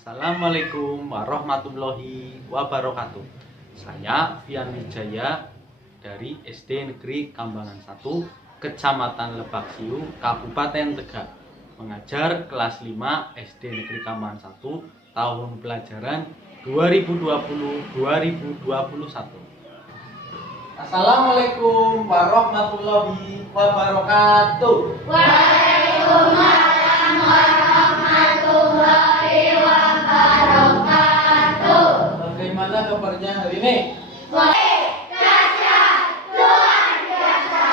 Assalamualaikum warahmatullahi wabarakatuh. Saya Fian Wijaya dari SD Negeri Kambangan 1, Kecamatan Lebak Siu, Kabupaten Tegal, mengajar kelas 5 SD Negeri Kambangan 1 tahun pelajaran 2020-2021. Assalamualaikum warahmatullahi wabarakatuh. Waalaikumsalam warahmatullahi wabarakatuh. Bagaimana kabarnya hari ini? Baik, dahsyat, luar biasa.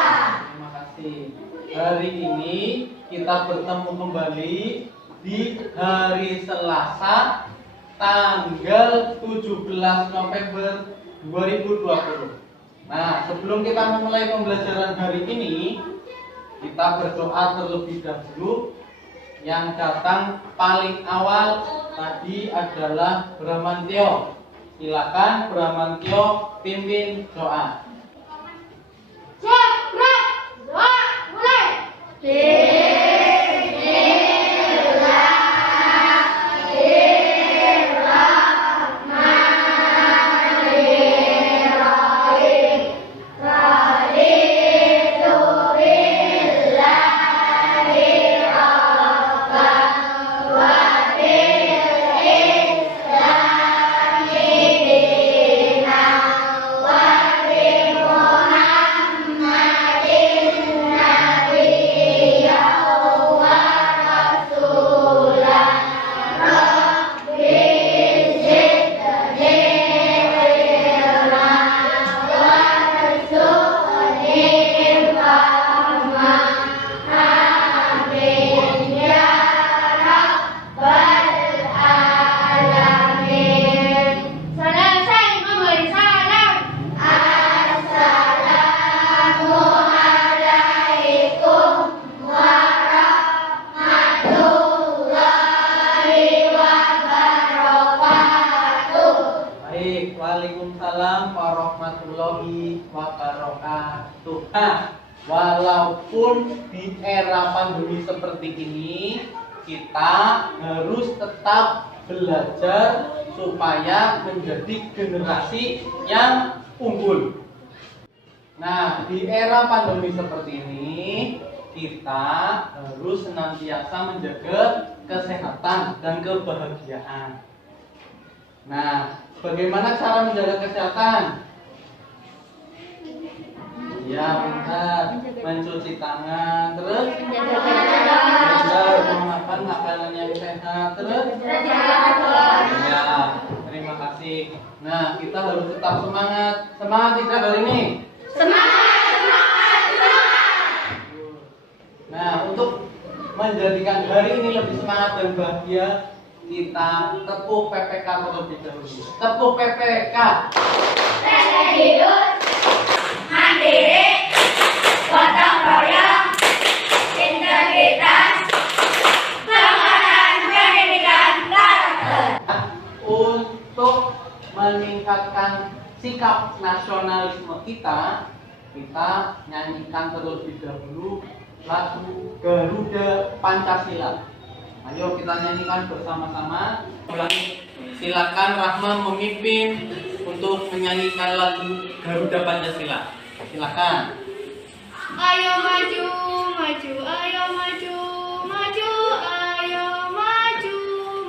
Terima kasih. Hari ini kita bertemu kembali di hari Selasa tanggal 17 November 2020. Nah, sebelum kita memulai pembelajaran hari ini, kita berdoa terlebih dahulu. Yang datang paling awal tadi adalah Bramantio. Silakan Bramantio pimpin doa. Siap, gerak, doa, mulai. Waalaikumsalam warahmatullahi wabarakatuh. Nah, walaupun di era pandemi seperti ini, kita harus tetap belajar supaya menjadi generasi yang unggul. Nah, di era pandemi seperti ini, kita harus senantiasa menjaga kesehatan dan kebahagiaan. Nah, bagaimana cara menjaga kesehatan? Ya, benar. Mencuci tangan, terus benar, memakan makanan yang sehat, terus ya, terima kasih. Nah, kita harus tetap semangat. Semangat tidak hari ini? Semangat. Nah, untuk menjadikan hari ini lebih semangat dan bahagia, kita tepuh PPK terlebih dahulu. Tepuh PPK. Religius, mandiri, gotong royong, integritas, pengembangan pendidikan karakter. Untuk meningkatkan sikap nasionalisme kita nyanyikan terlebih dahulu lagu Garuda Pancasila. Ayo kita nyanyikan bersama-sama. Silakan Rahma memimpin untuk menyanyikan lagu Garuda Pancasila. Silakan. Ayo maju, maju, ayo maju, maju, ayo maju,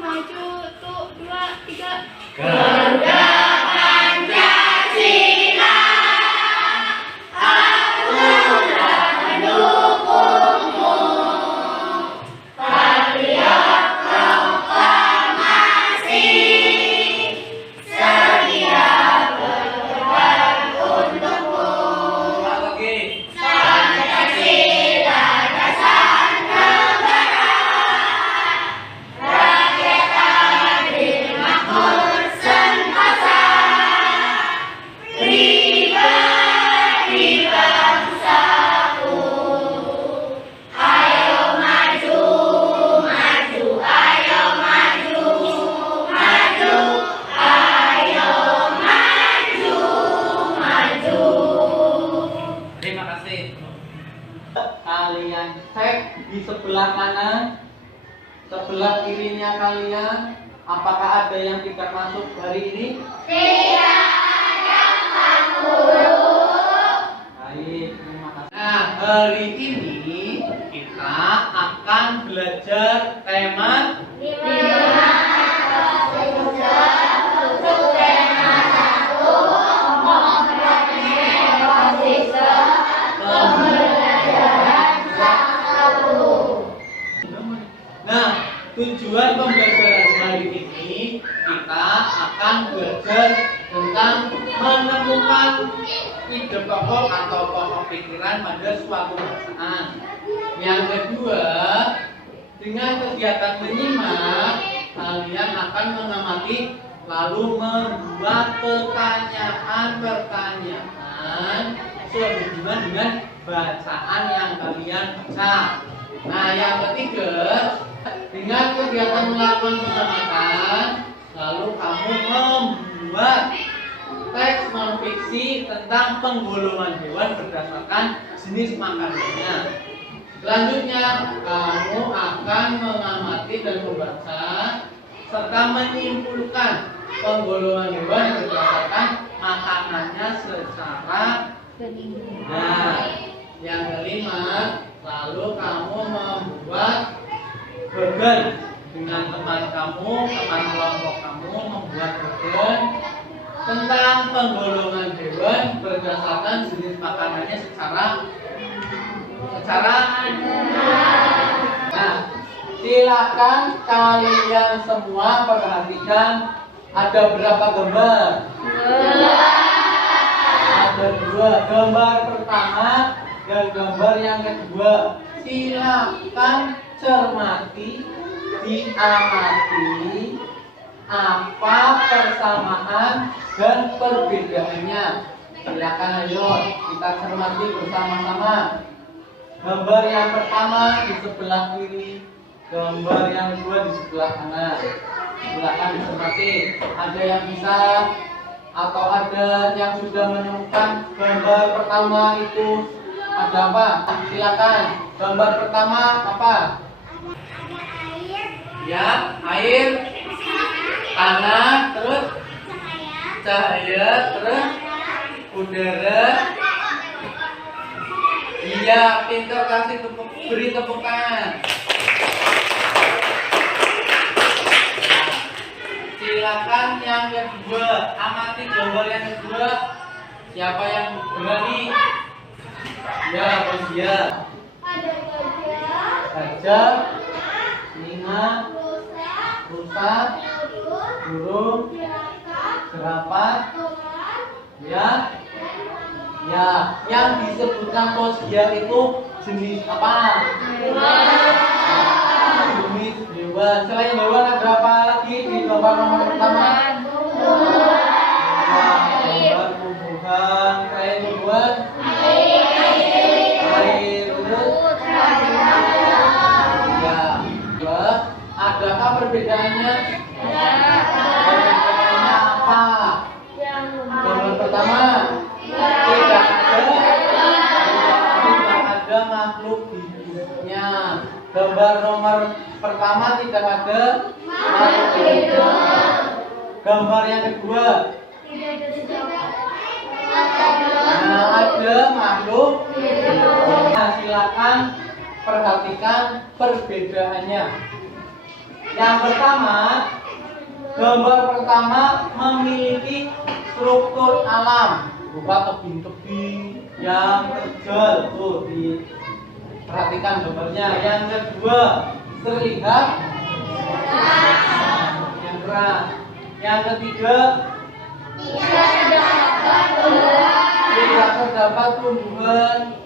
maju, tuh 2, 3. Garuda Pancasila, aku telah mendukungmu. Patriot proklamasi, sedia berkorban untukmu. Lagi. Pancasila dasar negara, rakyat adil makmur sentosa, pribadi bangsaku. Ayo maju, maju, ayo maju, maju, ayo maju, maju. Terima kasih. Kalian cek di sebelah kanan, sebelah kirinya kalian Apakah ada yang tidak masuk hari ini? Tidak ada, Pak Guru. Baik, terima kasih. Nah, hari ini kita akan belajar tema Nah, tujuan pembelajaran hari ini kita akan belajar tentang menemukan ide pokok atau pokok pikiran pada suatu bacaan. Yang kedua, dengan kegiatan menyimak, kalian akan mengamati lalu membuat pertanyaan-pertanyaan sehubungan dengan bacaan yang kalian baca. Nah, yang ketiga, dengan kegiatan melakukan pengamatan, lalu kamu membuat teks non-fiksi tentang penggolongan hewan berdasarkan jenis makanannya. Selanjutnya, kamu akan mengamati dan membaca serta menyimpulkan penggolongan hewan berdasarkan makanannya secara yang kelima, lalu kamu membuat bagan dengan teman kelompok kamu membuat bagan tentang penggolongan hewan berdasarkan jenis makanannya secara Nah, silakan kalian semua perhatikan ada berapa gambar? Ada 2, gambar pertama dan gambar yang kedua. Silakan cermati, diamati apa persamaan dan perbedaannya. Silakan ayo kita cermati bersama-sama. Gambar yang pertama di sebelah kiri, gambar yang kedua di sebelah kanan. Silakan dicermati. Ada yang bisa atau ada yang sudah menemukan gambar pertama itu ada apa? Silakan. Gambar pertama apa? Ya, air, tanah, terus cahaya, terus udara. Iya, pintar, kasih beri tepukan. Silakan yang kedua, amati gambar yang kedua. Siapa yang berani? Ya, bos ya. Ada Gajah, singa, rusa, burung, jerapah. Ya, ya. Yang disebutkan Posgia itu jenis apa? Jenis hewan. Selain hewan ada apa lagi di gambar nomor pertama? Gambar tumbuhan. Selain tumbuhan? Air. Ya. Adakah perbedaannya? Perbedaannya apa? Gambar pertama, tidak ada makhluk hidupnya. Gambar nomor pertama tidak ada makhluk hidup. Gambar yang kedua, ada makhluk hidup. Nah, silakan perhatikan perbedaannya. Yang pertama, gambar pertama memiliki struktur alam berupa tebing-tebing yang terjal. Tuh, diperhatikan gambarnya. Yang kedua, terlihat yang keras. Yang ketiga, tidak terdapat tumbuhan.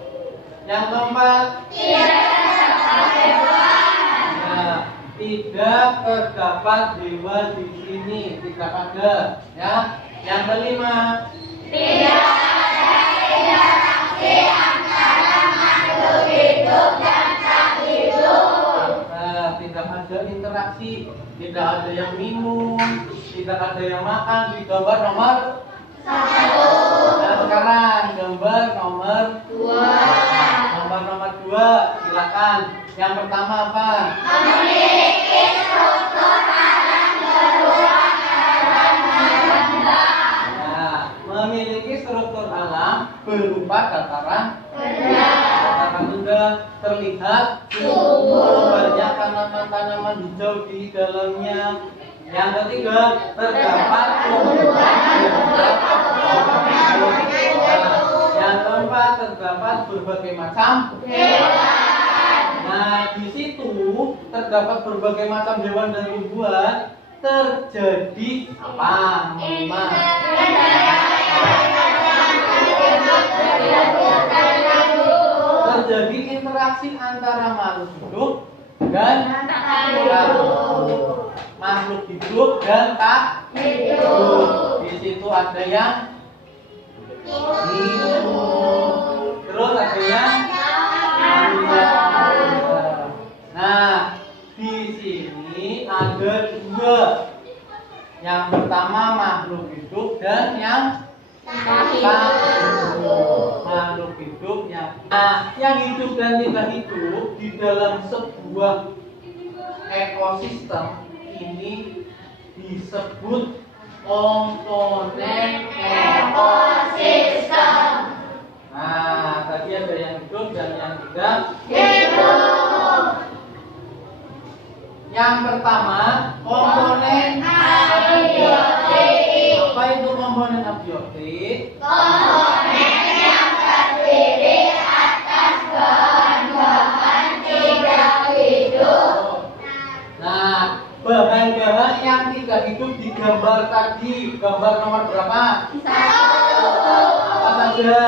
Yang keempat, tidak terdapat hewan di sini, tidak ada. Ya. Yang kelima, tidak ada interaksi antara makhluk hidup dan tak hidup. Tidak ada interaksi, tidak ada yang minum, tidak ada yang makan. Di gambar nomor 1. Nah, sekarang gambar nomor 2. Gambar nomor 2, silakan. Yang pertama apa? Memiliki struktur alam berupa dataran rendah terlihat banyak tanaman-tanaman hijau di dalamnya. Yang ketiga, terdapat yang keempat, terdapat berbagai macam hewan. Nah, di situ terdapat berbagai macam hewan dan tumbuhan. Terjadi apa? Terjadi interaksi antara makhluk hidup dan makhluk hidup dan tak hidup. Di situ ada yang hidup, terus ada yang nah, di sini ada dua. Yang pertama makhluk hidup dan yang makhluk hidup yang hidup dan tidak hidup di dalam sebuah ekosistem ini disebut komponen ekosistem. Nah, tadi ada yang hidup dan yang tidak hidup. Yang pertama, komponen abiotik. Apa itu komponen abiotik? Komponen yang terdiri atas bahan-bahan tidak hidup. Nah, bahan-bahan yang tidak hidup digambar tadi. Gambar nomor berapa? 1. Apa saja?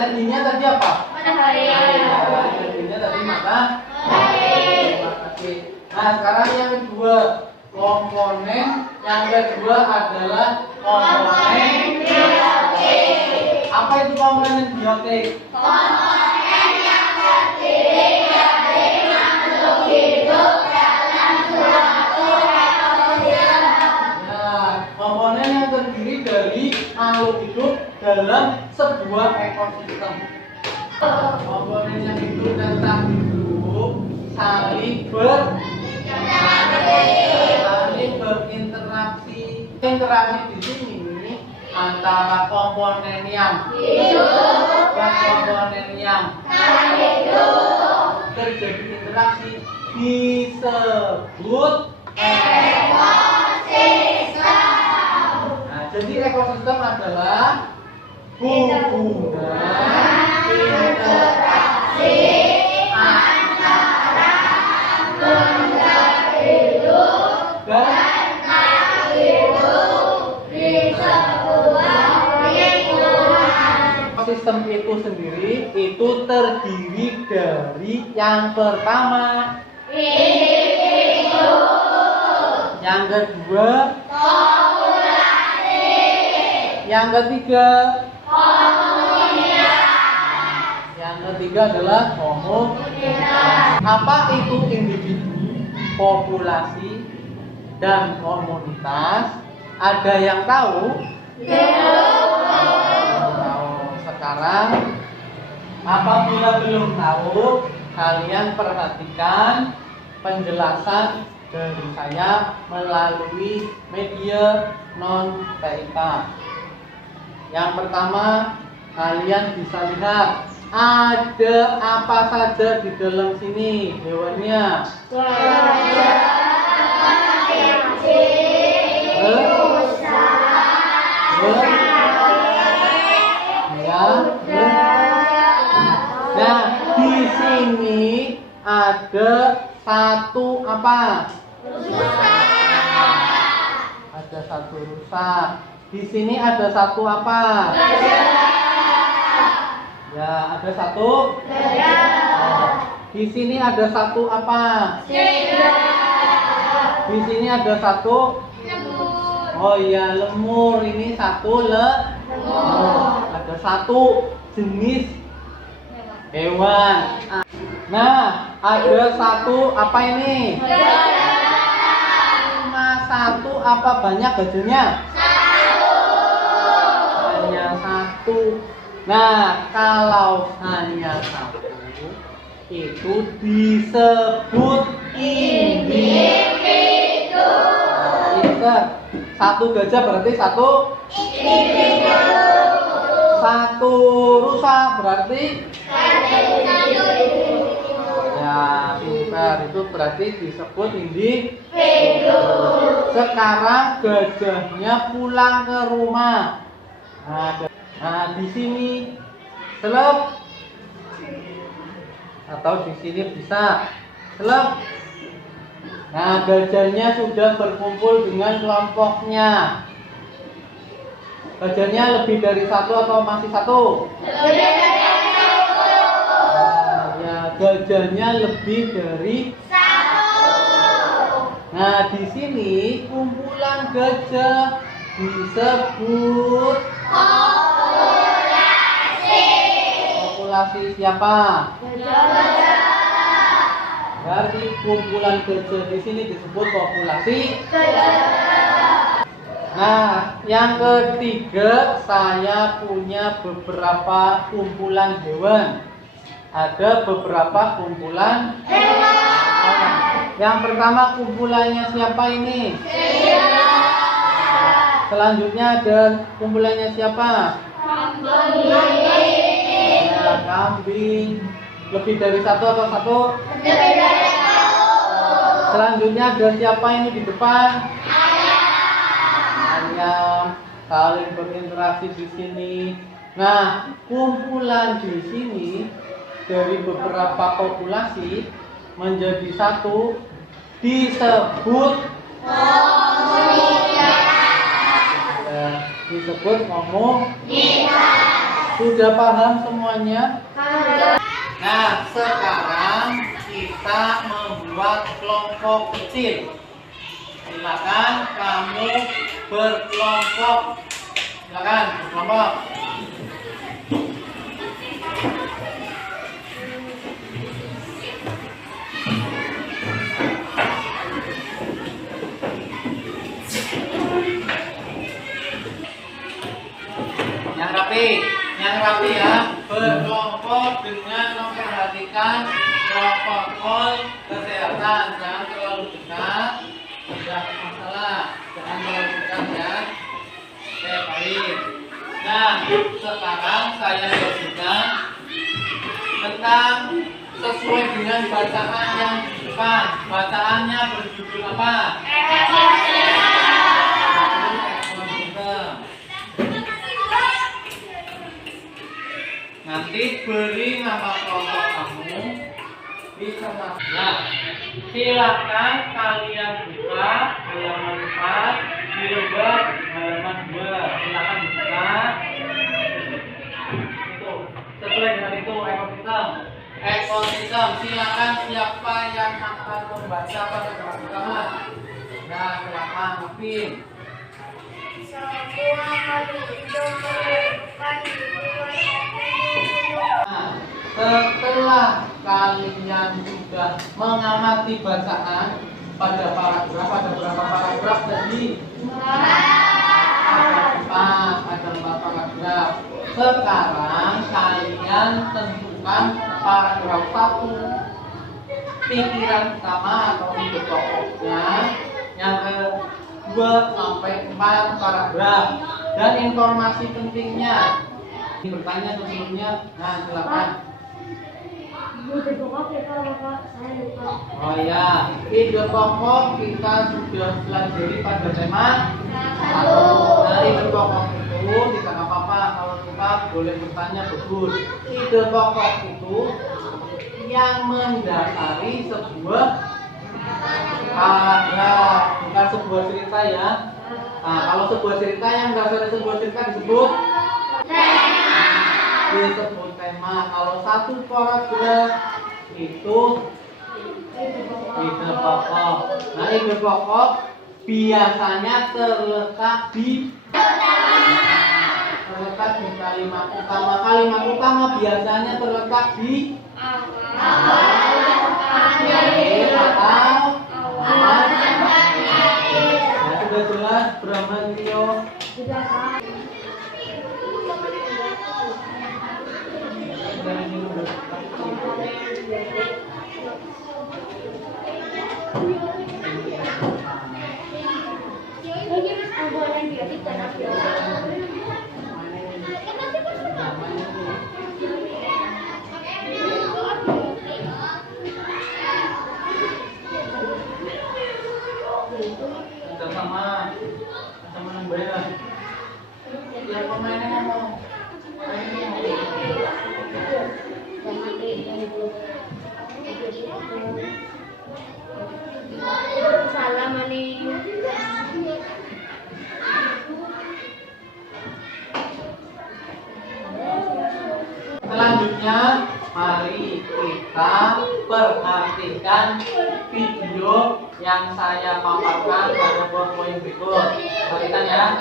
Energinya tadi apa? Energinya tadi matahari. Nah, sekarang yang kedua, komponen yang kedua adalah komponen biotik. Apa itu komponen biotik? Komponen yang terdiri dari makhluk hidup dalam suatu ekosistem. Nah, komponen yang terdiri dari makhluk hidup dalam sebuah ekosistem. Komponen yang hidup dan tak hidup saling berinteraksi. Interaksi di sini antara komponen yang hidup dan komponen yang tak hidup terjadi interaksi disebut ekosistem. Nah, jadi ekosistem adalah hubungan Interaksi antara benda hidup dan tak hidup di sebuah lingkungan. ekosistem itu sendiri itu terdiri dari yang pertama, Individu, yang kedua, populasi, yang ketiga, komunitas. yang ketiga adalah komunitas. Apa itu individu, populasi, dan komunitas? Ada yang tahu? Tahu. Sekarang apabila belum tahu, kalian perhatikan penjelasan dari saya melalui media non TIK. Yang pertama, kalian bisa lihat ada apa saja di dalam sini hewannya. Nah, di sini ada satu apa? Ada satu rusa. Di sini ada satu apa? Ya, ada satu. Di sini ada satu apa? Di sini ada satu. Oh iya, lemur. Ini satu lemur. Ada satu jenis hewan. Nah, ada satu apa ini? Cuma satu apa banyak gajinya? Hanya satu. Nah, kalau hanya satu, itu disebut individu. Pinter. Satu gajah berarti satu individu. Satu rusa berarti ya, pintar. Itu berarti disebut individu. Sekarang gajahnya pulang ke rumah. Nah, di sini selep atau di sini bisa selep. Nah, gajahnya sudah berkumpul dengan kelompoknya. Gajahnya lebih dari satu atau masih satu? Lebih dari satu. Nah, ya, gajahnya lebih dari satu. Nah, di sini kumpulan gajah disebut populasi. Populasi siapa? Gajah. Berarti kumpulan gajah di sini disebut populasi gajah. Nah, yang ketiga, saya punya beberapa kumpulan hewan. Ada beberapa kumpulan hewan. Yang pertama kumpulannya siapa ini? Selanjutnya ada kumpulannya siapa? Kambing. Ya, kambing. Lebih dari satu atau satu? Lebih dari satu. Selanjutnya ada siapa ini di depan? Ayam. Saling berinteraksi di sini. Nah, kumpulan di sini dari beberapa populasi menjadi satu disebut komunitas. Sudah paham semuanya? Nah, sekarang kita membuat kelompok kecil. Silakan kamu berkelompok. Silakan berkelompok. Yang rapi ya, berkelompok dengan memperhatikan protokol kesehatan. Jangan terlalu dekat, tidak masalah. Jangan terlalu dekat ya. Oke, baik. Nah, sekarang saya berbiskan tentang sesuai dengan bacaan yang di depan. Bacaannya berjudul apa? Nanti beri nama kelompok kamu di sana. Nah, silakan kalian buka halaman 4 di lembar halaman 2. Silakan buka. Itu sesuai dengan itu ekosistem. Ekosistem. Silakan siapa yang akan membaca pada kelas pertama? Nah, silakan Mufin. Semua makhluk hidup memerlukan Nah, setelah kalian sudah mengamati bacaan pada paragraf, ada berapa paragraf tadi? Ada 4 paragraf. Sekarang kalian tentukan paragraf 1 pikiran pertama atau ide pokoknya, yang kedua sampai 4 paragraf, dan informasi pentingnya. Bertanya sebelumnya, nah silakan. ide pokok kita lupa, saya lupa. Oh ya, ide pokok kita sudah pelajari pada tema 1. Dari ide pokok itu tidak apa-apa, kalau lupa boleh bertanya, bagus. Ide pokok itu yang mendasari sebuah paragraf, bukan sebuah cerita ya. Nah, kalau sebuah cerita yang mendasari sebuah cerita disebut tema. Kalau satu paragraf itu ide pokok. Nah, ide pokok biasanya terletak di kalimat utama. Kalimat utama biasanya terletak di akhir atau awal. Nah, sudah jelas Bramantio? Sudah tahu. Dari ini udah Selanjutnya, mari kita perhatikan video yang saya paparkan pada poin berikut. Perhatikan ya,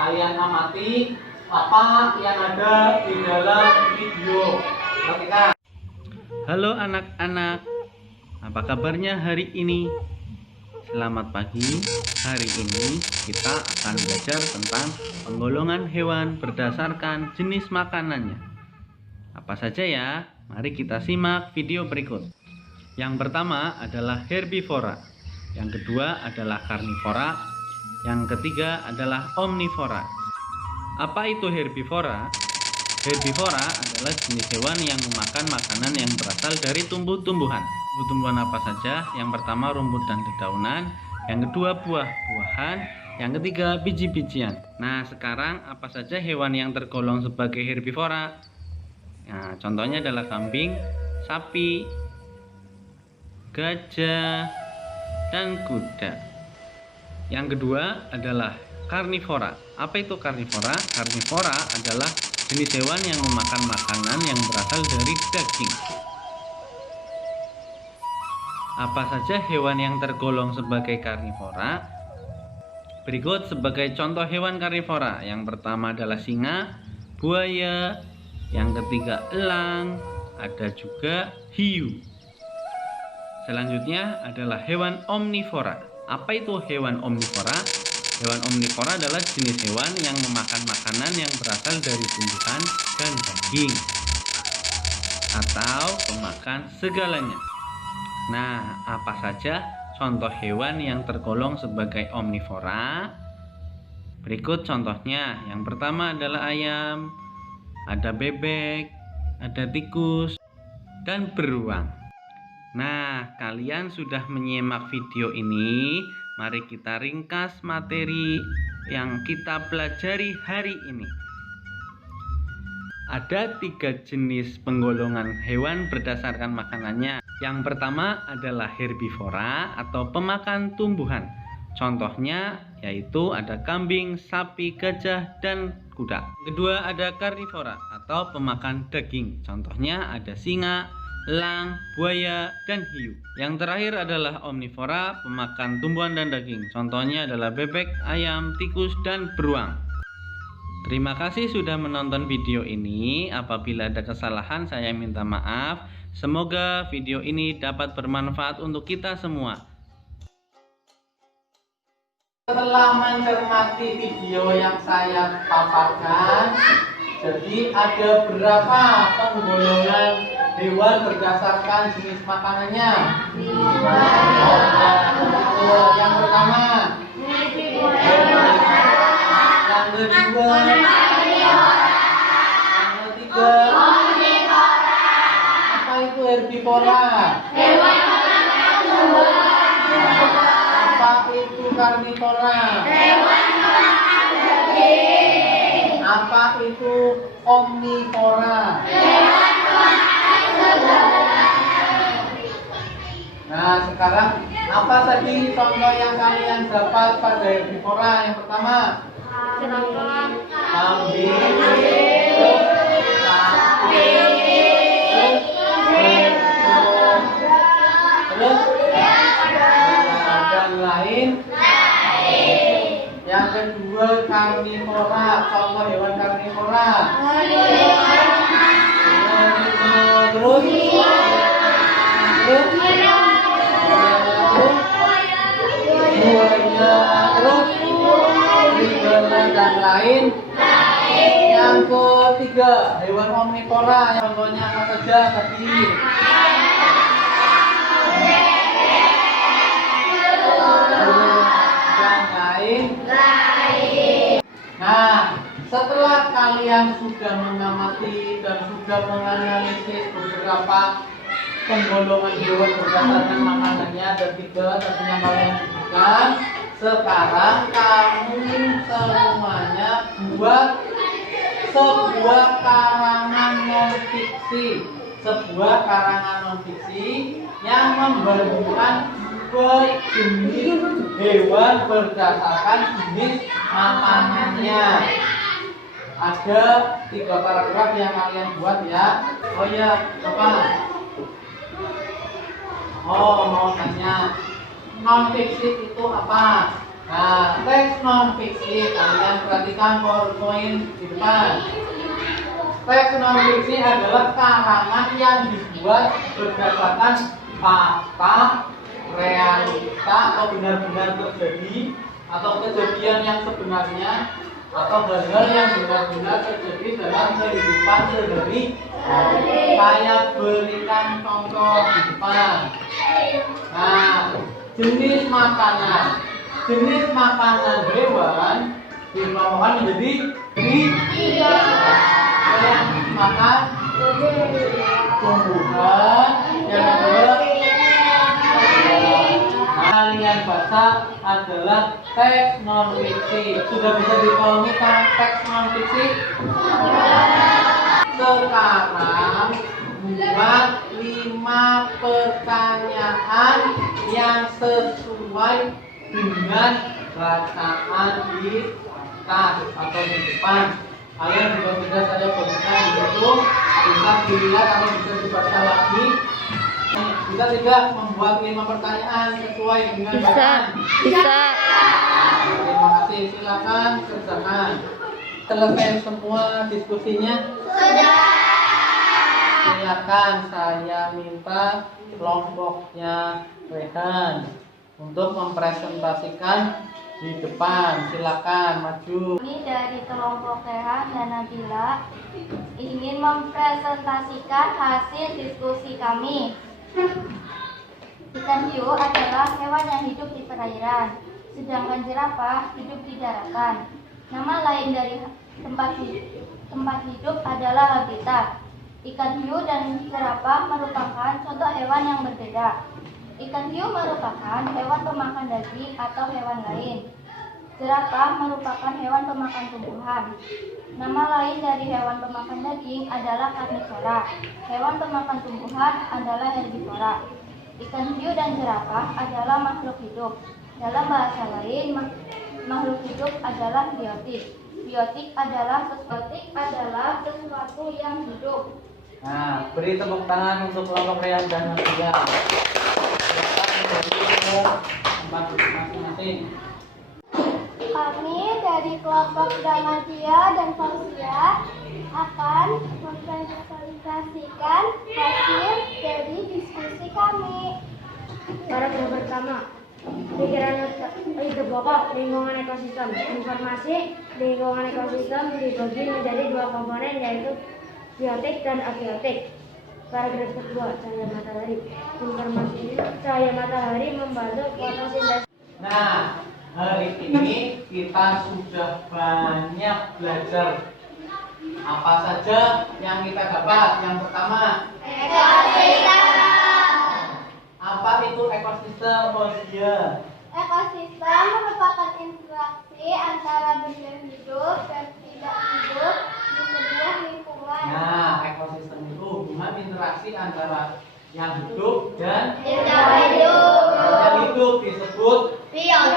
kalian amati apa yang ada di dalam video. Perhatikan. Halo anak-anak, apa kabarnya hari ini? Selamat pagi. Hari ini kita akan belajar tentang penggolongan hewan berdasarkan jenis makanannya. Apa saja ya? Mari kita simak video berikut. Yang pertama adalah herbivora, yang kedua adalah karnivora, yang ketiga adalah omnivora. Apa itu herbivora? Herbivora adalah jenis hewan yang memakan makanan yang berasal dari tumbuh-tumbuhan. Tumbuh-tumbuhan apa saja? Yang pertama rumput dan dedaunan, yang kedua buah-buahan, yang ketiga biji-bijian. Nah, sekarang apa saja hewan yang tergolong sebagai herbivora? Nah, contohnya adalah kambing, sapi, gajah, dan kuda. Yang kedua adalah karnivora. Apa itu karnivora? Karnivora adalah jenis hewan yang memakan makanan yang berasal dari daging. Apa saja hewan yang tergolong sebagai karnivora? Berikut sebagai contoh hewan karnivora. Yang pertama adalah singa, buaya, yang ketiga elang, ada juga hiu. Selanjutnya adalah hewan omnivora. Apa itu hewan omnivora? Hewan omnivora adalah jenis hewan yang memakan makanan yang berasal dari tumbuhan dan daging, atau pemakan segalanya. Nah, apa saja contoh hewan yang tergolong sebagai omnivora? Berikut contohnya. Yang pertama adalah ayam, ada bebek, ada tikus, dan beruang. Nah, kalian sudah menyimak video ini. Mari kita ringkas materi yang kita pelajari hari ini. Ada 3 jenis penggolongan hewan berdasarkan makanannya. Yang pertama adalah herbivora atau pemakan tumbuhan. Contohnya yaitu ada kambing, sapi, gajah, dan kuda. Kedua ada karnivora atau pemakan daging. Contohnya ada singa, elang, buaya, dan hiu. Yang terakhir adalah omnivora, pemakan tumbuhan dan daging. Contohnya adalah bebek, ayam, tikus, dan beruang. Terima kasih sudah menonton video ini. Apabila ada kesalahan, saya minta maaf. Semoga video ini dapat bermanfaat untuk kita semua. Setelah mencermati video yang saya paparkan, jadi ada berapa penggolongan hewan berdasarkan jenis makanannya? Yang pertama, yang kedua, yang ketiga, apa itu herbivora? Apa itu karnivora? Apa itu omnivora? Nah, sekarang apa tadi contoh yang kalian dapat pada herbivora? Yang pertama, kambing, sapi, terus dan lain. Yang kedua karnivora. Contoh hewan karnivora. Terus dan lain. Yang ketiga hewan omnivora. Contohnya apa saja tadi? Dan lain. Nah, setelah kalian sudah mengamati dan sudah menganalisis beberapa penggolongan hewan berdasarkan makanannya, ada 3 tentunya kalian sebutkan. Sekarang kamu semuanya buat sebuah karangan non-fiksi, yang membandingkan 2 jenis hewan berdasarkan jenis makanannya. ada 3 paragraf yang kalian buat ya. Oh iya, apa? Oh, mau tanya, non fiksi itu apa? Nah, teks non fiksi kalian perhatikan poin di depan. Teks non fiksi adalah karangan yang dibuat berdasarkan fakta, realita atau benar-benar terjadi atau kejadian yang sebenarnya atau hal-hal yang benar-benar terjadi dalam kehidupan sehari-hari. Saya berikan contoh di depan. Nah, jenis makanan hewan dikelompokkan menjadi 3. Yang makan tumbuhan, yang kedua kalian baca adalah teks non fiksi. Sudah bisa dipahami kan teks non fiksi? Sekarang buat 5 pertanyaan yang sesuai dengan bacaan di atas atau di depan. Kalian juga bisa saya berikan di situ, bisa dilihat atau bisa dibaca lagi. Bisa tidak membuat 5 pertanyaan sesuai dengan bacaan? Bisa. Terima kasih, silakan kerjakan. Selesai semua diskusinya? Sudah. Silakan, saya minta kelompoknya Rehan untuk mempresentasikan di depan. Silakan maju. Kami dari kelompok Rehan dan Nabila ingin mempresentasikan hasil diskusi kami. Ikan hiu adalah hewan yang hidup di perairan, sedangkan jerapah hidup di daratan. Nama lain dari tempat hidup adalah habitat. Ikan hiu dan jerapah merupakan contoh hewan yang berbeda. Ikan hiu merupakan hewan pemakan daging atau hewan lain. Jerapah merupakan hewan pemakan tumbuhan. Nama lain dari hewan pemakan daging adalah karnivora. Hewan pemakan tumbuhan adalah herbivora. Ikan hiu dan jerapah adalah makhluk hidup. Dalam bahasa lain, makhluk hidup adalah biotik. Biotik adalah sesuatu yang hidup. Nah, beri tepuk tangan untuk kelompok Rehan dan Nabila. Tempat masing-masing. Kami dari kelompok Damadia dan Fausia akan mempresentasikan hasil dari diskusi kami. Paragraf pertama, pikiran ide pokok lingkungan ekosistem. Informasi lingkungan ekosistem dibagi menjadi 2 komponen, yaitu biotik dan abiotik. Paragraf kedua, cahaya matahari. Informasi ini cahaya matahari membantu fotosintesis. Nah, hari ini kita sudah banyak belajar. Apa saja yang kita dapat? Yang pertama, ekosistem. Apa itu ekosistem, Fausia? Ekosistem merupakan interaksi antara benda hidup dan tidak hidup di sebuah lingkungan. Nah, ekosistem itu hubungan interaksi antara yang hidup dan Tidak hidup. yang hidup disebut Biotik. yang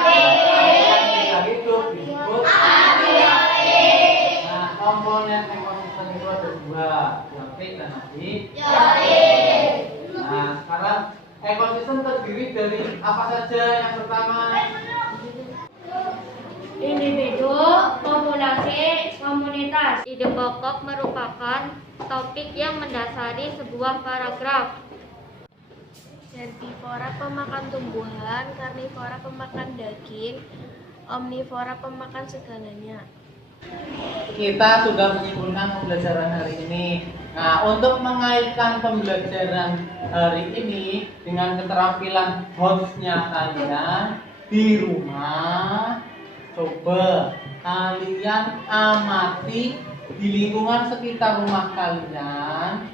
tidak hidup disebut Abiotik. Nah, komponen ekosistem itu ada 2, biotik dan abiotik. Nah, sekarang ekosistem terdiri dari apa saja? Yang pertama, Individu, populasi, komunitas. Ide pokok merupakan topik yang mendasari sebuah paragraf. Herbivora pemakan tumbuhan, karnivora pemakan daging, omnivora pemakan segalanya. kita sudah menyimpulkan pembelajaran hari ini. Nah, untuk mengaitkan pembelajaran hari ini dengan keterampilan hostnya kalian di rumah, coba kalian amati di lingkungan sekitar rumah kalian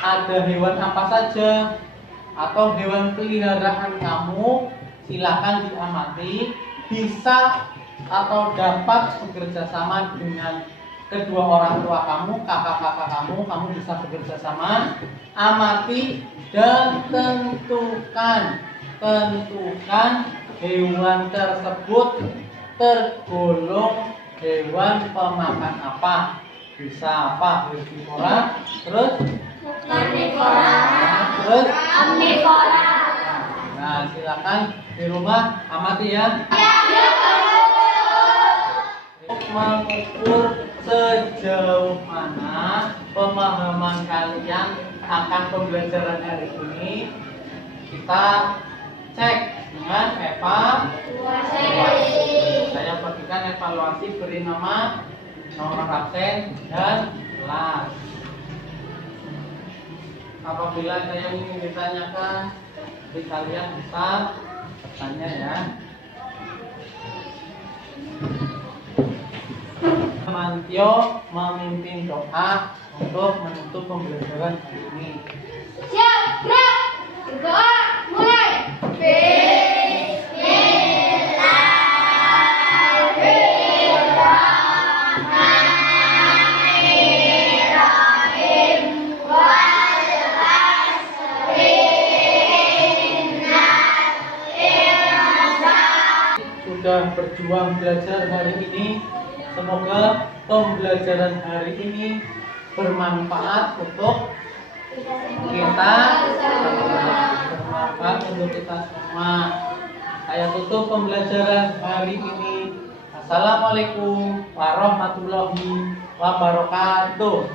ada hewan apa saja atau hewan peliharaan kamu, silakan diamati. Bisa atau dapat bekerja sama dengan kedua orang tua kamu, kakak-kakak kamu bisa bekerja sama. Amati dan tentukan hewan tersebut tergolong Hewan pemakan apa? Bisa apa? Herbivora, terus Karnivora. terus. Omnivora. Nah, silakan di rumah amati ya. Mengukur sejauh mana pemahaman kalian akan pembelajaran hari ini, kita cek dengan evaluasi. Saya bagikan evaluasi, beri nama, nomor absen, dan kelas. Apabila ada yang ingin ditanyakan, kalian bisa bertanya ya. Mantio memimpin doa untuk menutup pembelajaran hari ini. Siap, gerak. Berdoa, mulai. Sudah berjuang belajar hari ini, semoga pembelajaran hari ini bermanfaat untuk kita, bermanfaat untuk kita semua. Saya tutup pembelajaran hari ini. Assalamualaikum warahmatullahi wabarakatuh.